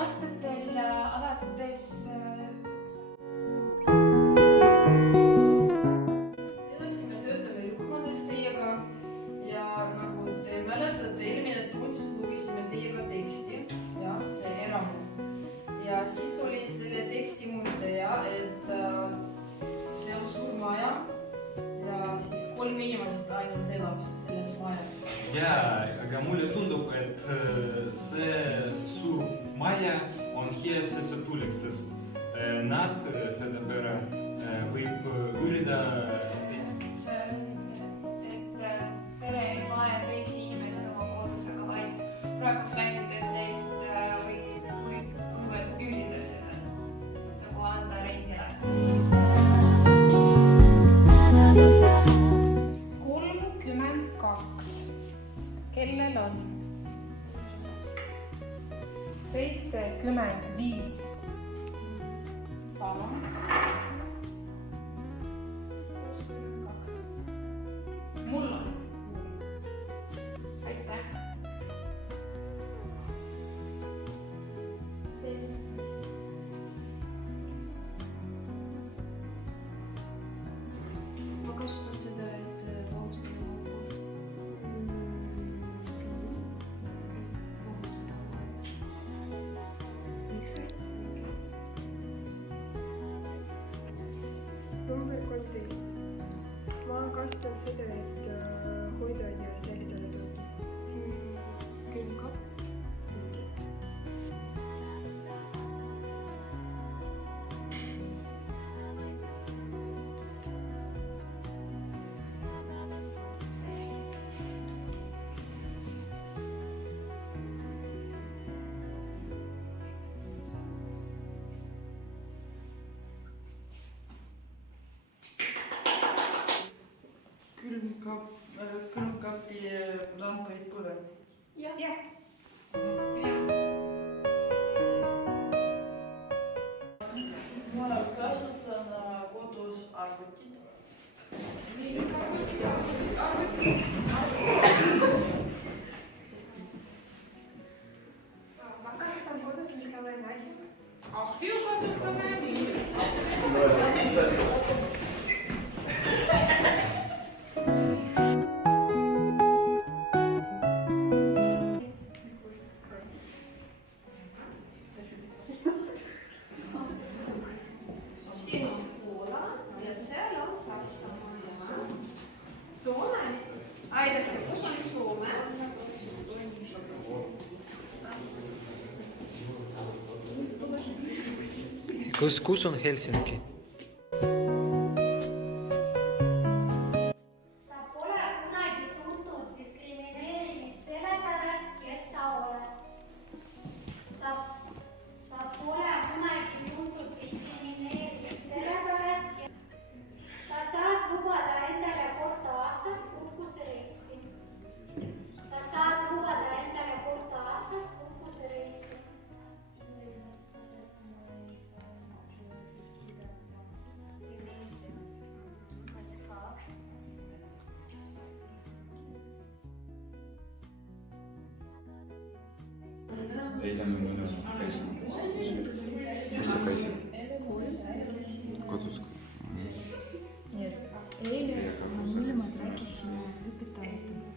aastatel alates edasi me töötame rühmades teiega ja nagu te mäletate, eelmine tund lugesime teiega teksti ja see eramu. Ja siis oli selle teksti mõtteja, et see on suur maja ja siis 3 inimest ainult elab selles majas. Jaa, aga mulle tundub, et see suur maja on hea sissetulek, sest nad selle pere võib üürida. Et pere ei vaja teisi inimesi oma kodusega, vaid praegu räägite, et neid võivad üürida seda, nagu anda rendile. 32. Kellel on 75? Palun. 62. Mul on. Aitäh. 75. Ma kasutan seda, et vabastada oma poolt. Miks see? Number 13. Ma kasutan seda, et hoida ja säilitada toitu. Külmkapp. Külmkapi lampa ei põle. Jah. Ma kasutan kodus arvutit. Ma kasutan kodus mikrolaineahju. Ahju kasutame nii. Siin on Poola ja seal on Saksamaa. Soome. Aidake, kus on Soome? Kus on Helsinki? Sa pole kunagi tundnud diskrimineerimist sellepärast, kes sa oled. Sa pole kunagi tundnud diskrimineerimist sellepärast, sa saad lubada endale kord aastas puhkusereisi. Sa saad lubada endale kord aastas puhkusereisi. Eile me mõlemad käisime. Kus sa käisid? Kodus. Nii et eile mõlemad rääkisime õpetajatega.